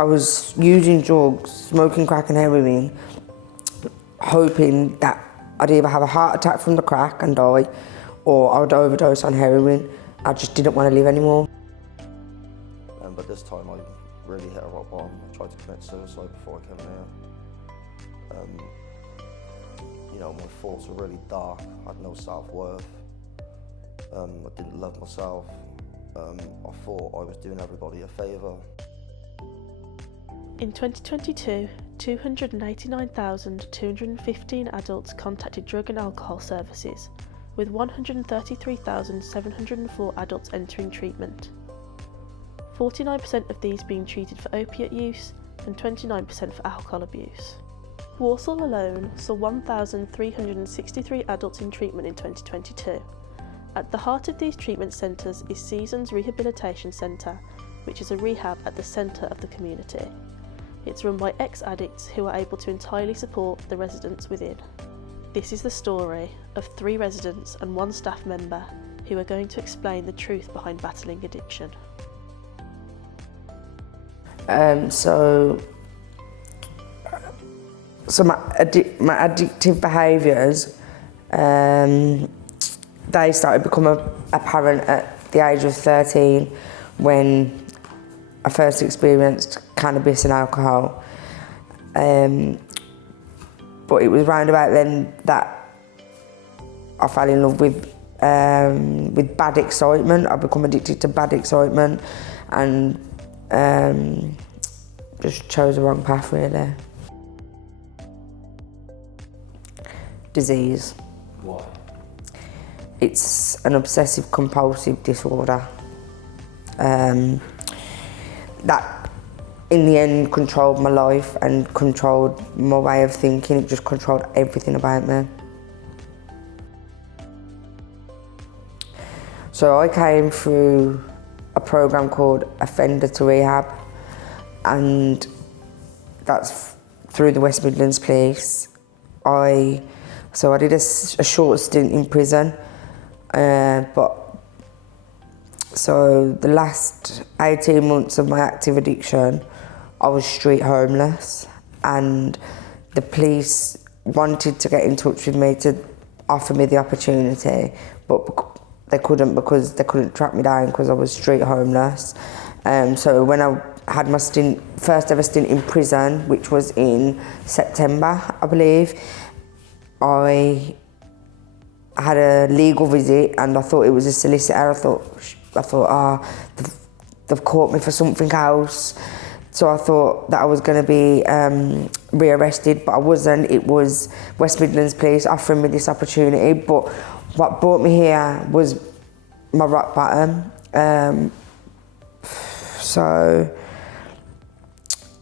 I was using drugs, smoking crack and heroin, hoping that I'd either have a heart attack from the crack and die, or I would overdose on heroin. I just didn't want to live anymore. But this time I really hit a rock bottom. I tried to commit suicide before I came here. My thoughts were really dark. I had no self-worth. I didn't love myself. I thought I was doing everybody a favour. In 2022, 289,215 adults contacted drug and alcohol services, with 133,704 adults entering treatment. 49% of these being treated for opiate use and 29% for alcohol abuse. Walsall alone saw 1,363 adults in treatment in 2022. At the heart of these treatment centres is Seasons Rehabilitation Centre, which is a rehab at the centre of the community. It's run by ex-addicts who are able to entirely support the residents within. This is the story of 3 residents and 1 staff member who are going to explain the truth behind battling addiction. So my addictive behaviours, they started becoming apparent at the age of 13 when I first experienced cannabis and alcohol. But it was round about then that I fell in love with bad excitement. I become addicted to bad excitement and just chose the wrong path really. Disease. Why? It's an obsessive compulsive disorder that in the end controlled my life and controlled my way of thinking. It just controlled everything about me. So I came through a program called Offender to Rehab, and that's through the West Midlands Police. I did a short stint in prison, so the last 18 months of my active addiction, I was street homeless, and the police wanted to get in touch with me to offer me the opportunity, but they couldn't because they couldn't track me down because I was street homeless. So when I had my first ever stint in prison, which was in September, I believe, I had a legal visit and I thought it was a solicitor. I thought, they've caught me for something else. So I thought that I was going to be rearrested, but I wasn't. It was West Midlands Police offering me this opportunity. But what brought me here was my rock bottom. So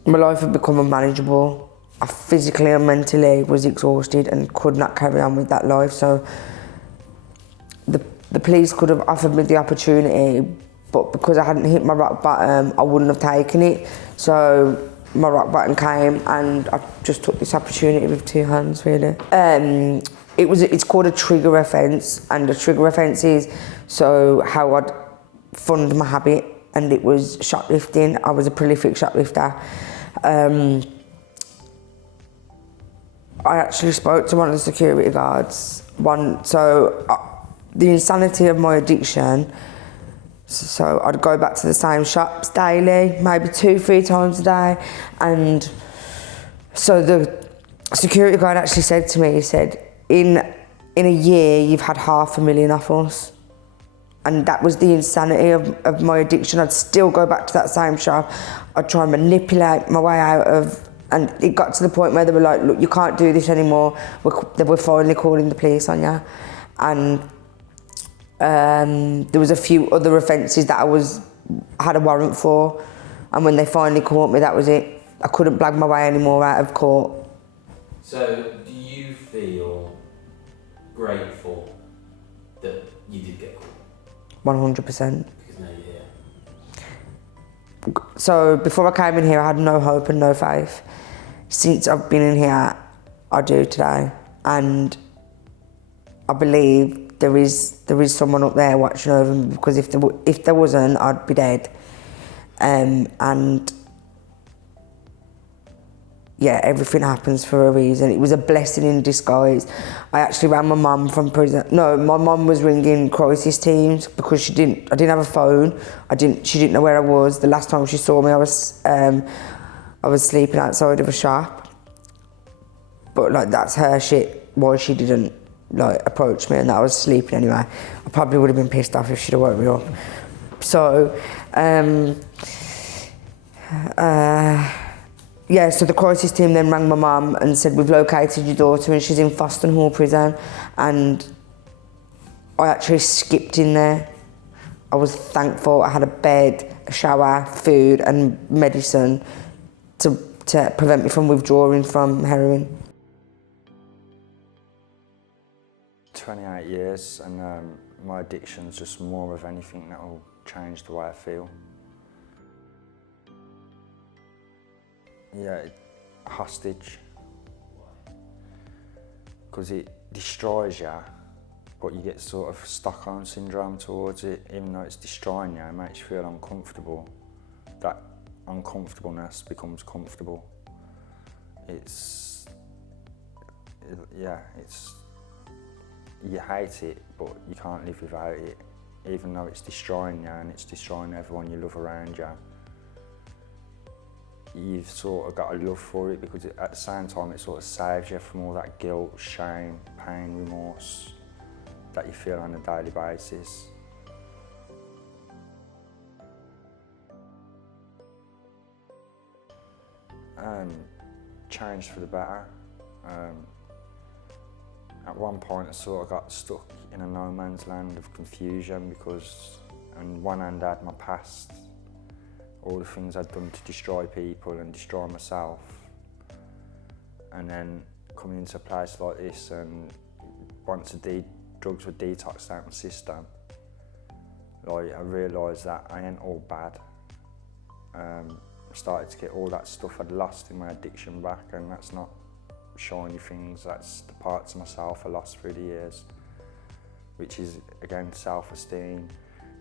my life had become unmanageable. I physically and mentally was exhausted and could not carry on with that life. So the police could have offered me the opportunity, but because I hadn't hit my rock bottom, I wouldn't have taken it. So my rock bottom came and I just took this opportunity with 2 hands, really. It's called a trigger offence, and a trigger offence is how I'd fund my habit, and it was shoplifting. I was a prolific shoplifter. I actually spoke to one of the security guards. The insanity of my addiction, so I'd go back to the same shops daily, maybe 2-3 times a day, and so the security guard actually said to me, he said, in a year you've had 500,000 off us. And that was the insanity of my addiction. I'd still go back to that same shop. I'd try and manipulate my way out of, and it got to the point where they were like, look, you can't do this anymore. They were finally calling the police on you. And there was a few other offences that I had a warrant for. And when they finally caught me, that was it. I couldn't blag my way anymore out of court. So do you feel grateful that you did get caught? 100%. Because now you're here. So before I came in here, I had no hope and no faith. Since I've been in here, I do today. And I believe there is someone up there watching over me, because if there wasn't, I'd be dead. And yeah, everything happens for a reason. It was a blessing in disguise. I actually rang my mum from prison. No, my mum was ringing crisis teams because I didn't have a phone. She didn't know where I was. The last time she saw me, I was sleeping outside of a shop. But like, that's her shit, why she didn't like approach me, and that I was sleeping anyway. I probably would have been pissed off if she'd have woke me up. So, yeah, so the crisis team then rang my mum and said, we've located your daughter and she's in Foston Hall prison. And I actually skipped in there. I was thankful I had a bed, a shower, food and medicine to prevent me from withdrawing from heroin. 28 years, and my addiction's just more of anything that will change the way I feel. Yeah, hostage. Because it destroys you, but you get sort of Stockholm syndrome towards it. Even though it's destroying you, it makes you feel uncomfortable. That uncomfortableness becomes comfortable. You hate it, but you can't live without it. Even though it's destroying you and it's destroying everyone you love around you, you've sort of got a love for it, because at the same time it sort of saves you from all that guilt, shame, pain, remorse that you feel on a daily basis. Changed for the better. At one point I sort of got stuck in a no man's land of confusion, because on one hand I had my past, all the things I'd done to destroy people and destroy myself, and then coming into a place like this, and once drugs were detoxed out of my system, like, I realised that I ain't all bad. I started to get all that stuff I'd lost in my addiction back, and that's not shiny things, that's the parts of myself I lost through the years, which is, again, self-esteem,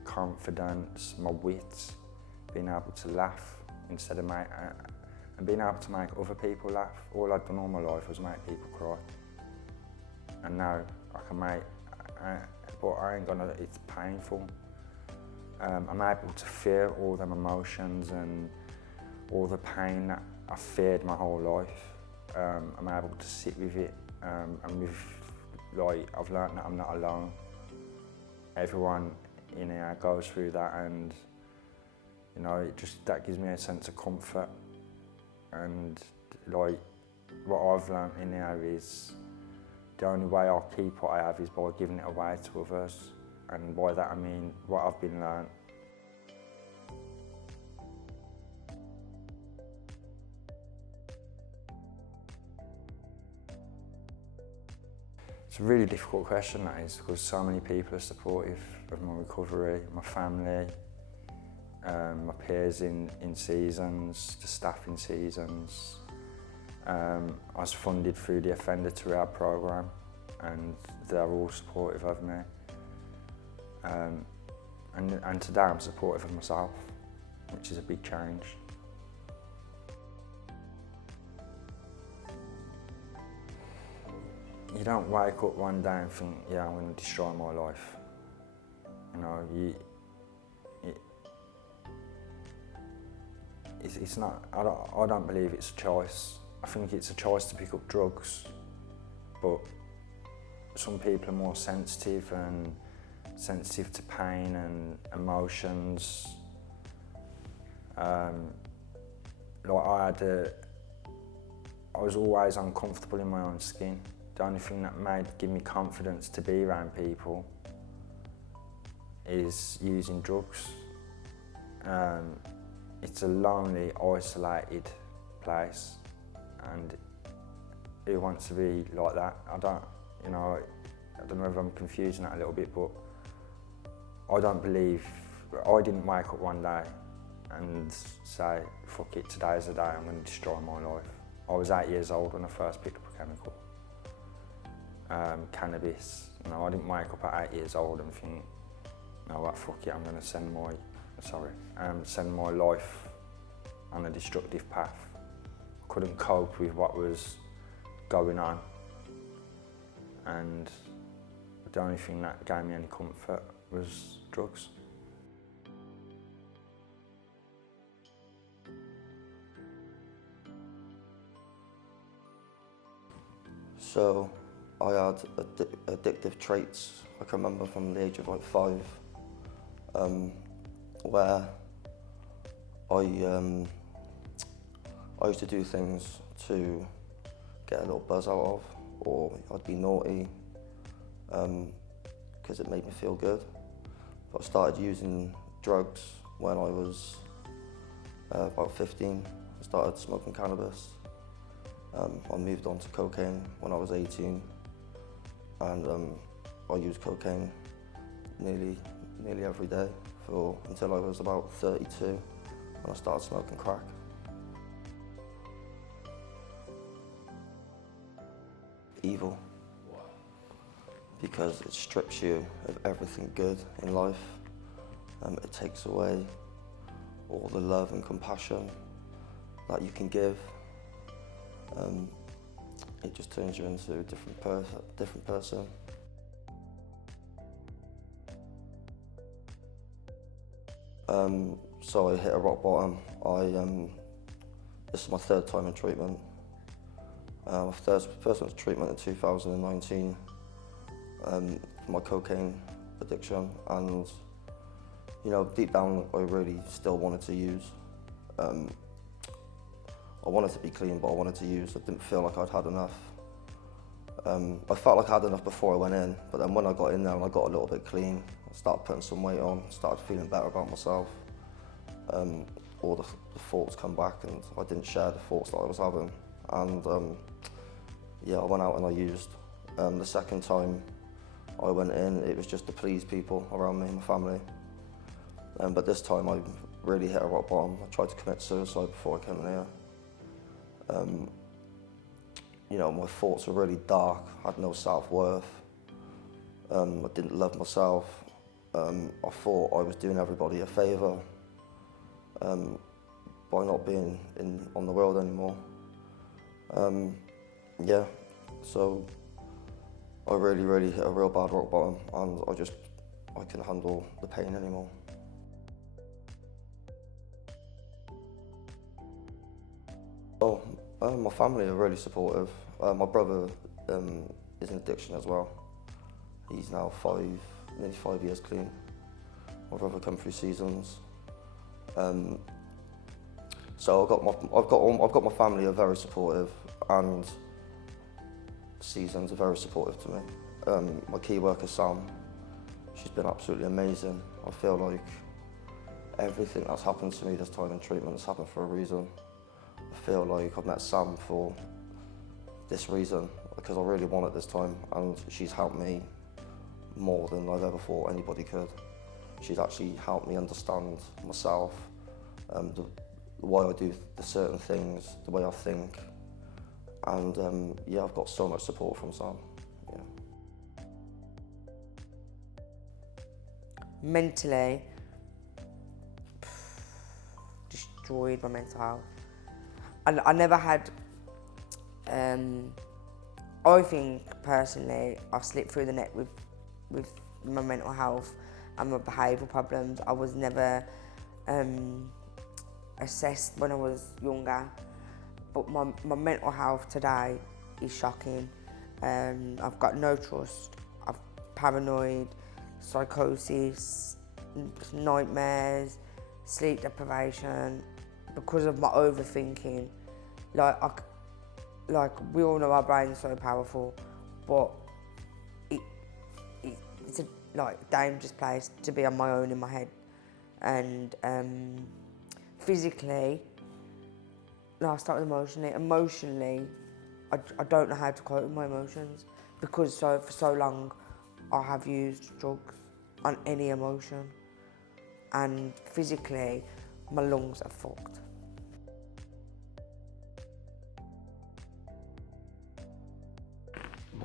confidence, my wit, being able to laugh instead of and being able to make other people laugh. All I'd done all my life was make people cry, and now I can but I ain't gonna, it's painful. I'm able to feel all them emotions and all the pain that I feared my whole life. I'm able to sit with it, and I've learned that I'm not alone. Everyone in here goes through that, and you know, that gives me a sense of comfort. And like, what I've learned in here is the only way I'll keep what I have is by giving it away to others, and by that I mean what I've been learned. It's a really difficult question, that is, because so many people are supportive of my recovery, my family, my peers in seasons, the staff in seasons. I was funded through the offender to rehab programme, and they're all supportive of me. And today I'm supportive of myself, which is a big change. You don't wake up one day and think, yeah, I'm going to destroy my life. You know, it's not, I don't believe it's a choice. I think it's a choice to pick up drugs, but some people are more sensitive to pain and emotions. Like, I was always uncomfortable in my own skin. The only thing that give me confidence to be around people is using drugs. It's a lonely, isolated place, and who wants to be like that? I don't know if I'm confusing that a little bit, but I didn't wake up one day and say, fuck it, today's the day I'm going to destroy my life. I was 8 years old when I first picked up a chemical. Cannabis. You know, I didn't wake up at 8 years old and think, no, what, fuck it, I'm going to send my life on a destructive path. I couldn't cope with what was going on, and the only thing that gave me any comfort was drugs. So I had addictive traits. I can remember from the age of like 5, where I used to do things to get a little buzz out of, or I'd be naughty because it made me feel good. But I started using drugs when I was about 15. I started smoking cannabis. I moved on to cocaine when I was 18, and I used cocaine nearly every day until I was about 32, and I started smoking crack. Evil. Why? Because it strips you of everything good in life. It takes away all the love and compassion that you can give. It just turns you into a different person. So I hit a rock bottom. This is my 3rd time in treatment. My first went to treatment in 2019 for my cocaine addiction, and you know, deep down I really still wanted to use. I wanted to be clean, but I wanted to use. I didn't feel like I'd had enough. I felt like I had enough before I went in, but then when I got in there and I got a little bit clean, I started putting some weight on, started feeling better about myself. All the thoughts come back, and I didn't share the thoughts that I was having. And yeah, I went out and I used. The second time I went in, it was just to please people around me, my family. But this time I really hit a rock bottom. I tried to commit suicide before I came in here. You know, my thoughts were really dark. I had no self-worth. I didn't love myself. I thought I was doing everybody a favour by not being on the world anymore. Yeah, so I really hit a real bad rock bottom, and I couldn't handle the pain anymore. Oh, my family are really supportive. My brother is in addiction as well. He's now nearly 5 years clean. My brother come through seasons. So I've got my family are very supportive, and seasons are very supportive to me. My key worker Sam, she's been absolutely amazing. I feel like everything that's happened to me this time in treatment has happened for a reason. I feel like I've met Sam for this reason, because I really want it this time, and she's helped me more than I've ever thought anybody could. She's actually helped me understand myself, why I do the certain things, the way I think, and yeah, I've got so much support from Sam. Yeah. Mentally, destroyed my mental health. I never had, I think personally, I slipped through the net with my mental health and my behavioural problems. I was never assessed when I was younger, but my mental health today is shocking. I've got no trust, I'm paranoid, psychosis, nightmares, sleep deprivation, because of my overthinking. Like we all know our brain's so powerful, but it's a dangerous place to be on my own in my head. And physically, I started emotionally. Emotionally, I don't know how to cope with my emotions, because for so long I have used drugs on any emotion, and physically my lungs are fucked.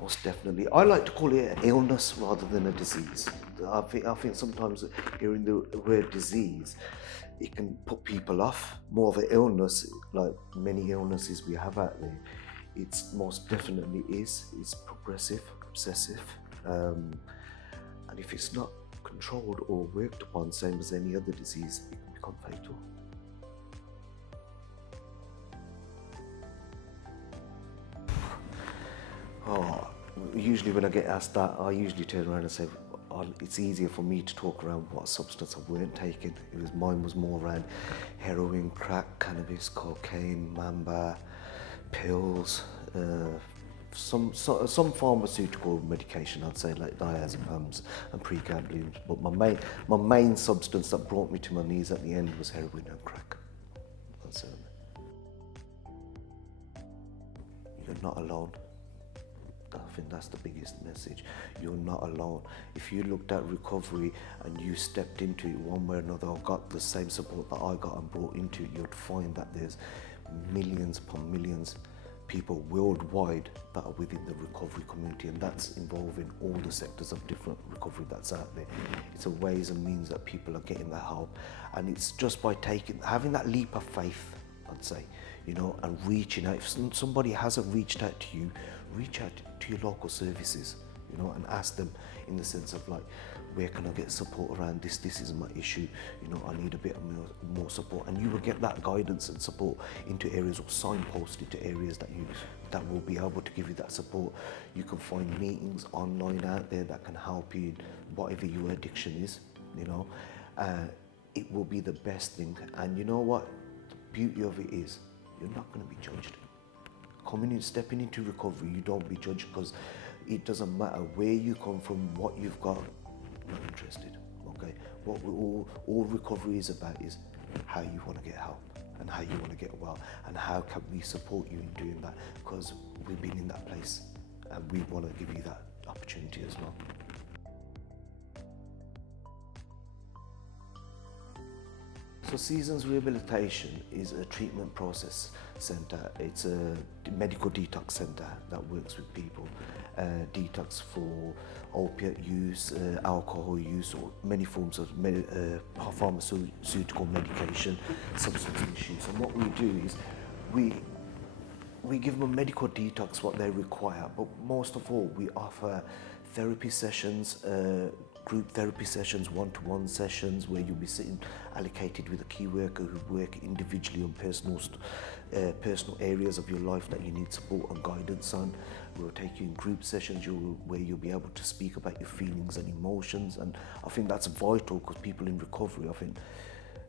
Most definitely. I like to call it an illness rather than a disease. I think sometimes hearing the word disease, it can put people off. More of an illness, like many illnesses we have out there, it's most definitely is. It's progressive, obsessive, and if it's not controlled or worked upon, same as any other disease, it can become fatal. Usually when I get asked that, I usually turn around and say, it's easier for me to talk around what substance I weren't taking. Mine was more around heroin, crack, cannabis, cocaine, mamba, pills, some pharmaceutical medication, I'd say, like diazepams and pregabalins. But my main substance that brought me to my knees at the end was heroin and crack. That's it. You're not alone. I think that's the biggest message. You're not alone. If you looked at recovery and you stepped into it one way or another, or got the same support that I got and brought into it, you'd find that there's millions upon millions people worldwide that are within the recovery community, and that's involving all the sectors of different recovery that's out there. It's a ways and means that people are getting that help, and it's just by having that leap of faith, I'd say, you know, and reaching out. If somebody hasn't reached out to you, reach out to your local services, you know, and ask them in the sense of like, where can I get support around this? This is my issue, you know, I need a bit of more support, and you will get that guidance and support into areas, or signposted to areas that will be able to give you that support. You can find meetings online out there that can help you in whatever your addiction is, you know. It will be the best thing, and you know what? The beauty of it is, you're not going to be judged. Stepping into recovery, you don't be judged, because it doesn't matter where you come from, what you've got. I'm not interested. Okay, what all recovery is about is how you want to get help and how you want to get well, and how can we support you in doing that, because we've been in that place and we want to give you that opportunity as well. So Seasons Rehabilitation is a treatment process centre. It's a medical detox centre that works with people. Detox for opiate use, alcohol use, or many forms of pharmaceutical medication, substance misuse. And what we do is we give them a medical detox, what they require, but most of all we offer therapy sessions, group therapy sessions, one-to-one sessions, where you'll be sitting allocated with a key worker who work individually on personal areas of your life that you need support and guidance on. We'll take you in group sessions where you'll be able to speak about your feelings and emotions, and I think that's vital, because people in recovery, I think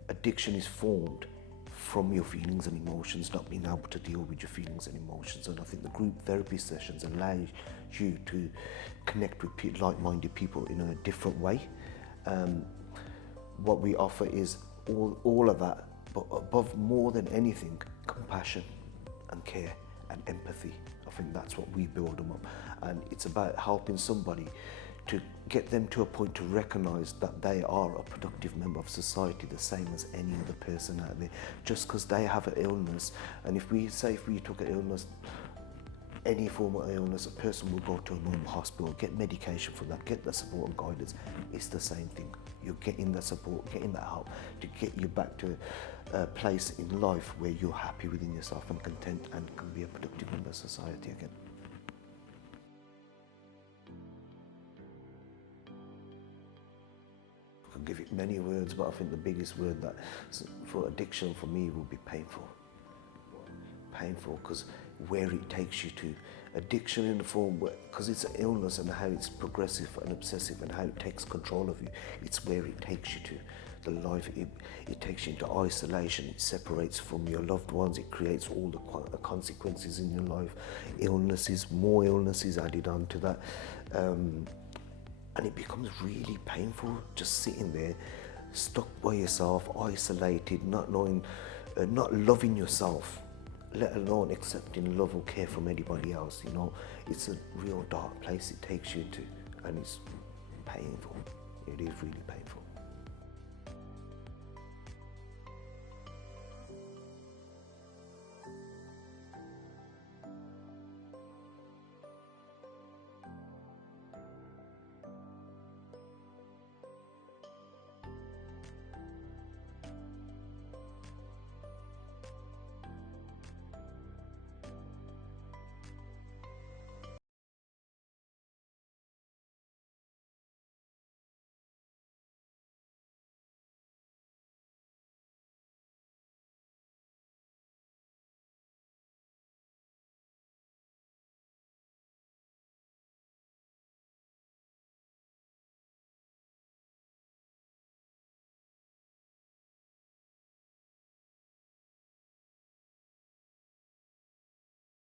addiction is formed from your feelings and emotions, not being able to deal with your feelings and emotions. And I think the group therapy sessions allow you to connect with like-minded people in a different way. What we offer is all of that, but above more than anything, compassion and care and empathy. I think that's what we build them up, and it's about helping somebody to get them to a point to recognise that they are a productive member of society, the same as any other person out there, just because they have an illness. And if we took an illness, any form of illness, a person will go to a normal hospital, get medication for that, get the support and guidance. It's the same thing. You're getting the support, getting that help to get you back to a place in life where you're happy within yourself and content, and can be a productive member of society again. I could give it many words, but I think the biggest word that for addiction for me will be painful. Painful, because where it takes you to. Addiction in the form, because it's an illness and how it's progressive and obsessive and how it takes control of you, it's where it takes you to. The life, it takes you into isolation, it separates from your loved ones, it creates all the consequences in your life, illnesses, more illnesses added on to that. And it becomes really painful just sitting there, stuck by yourself, isolated, not knowing, not loving yourself, let alone accepting love or care from anybody else, you know. It's a real dark place it takes you to, and it's painful. It is really painful.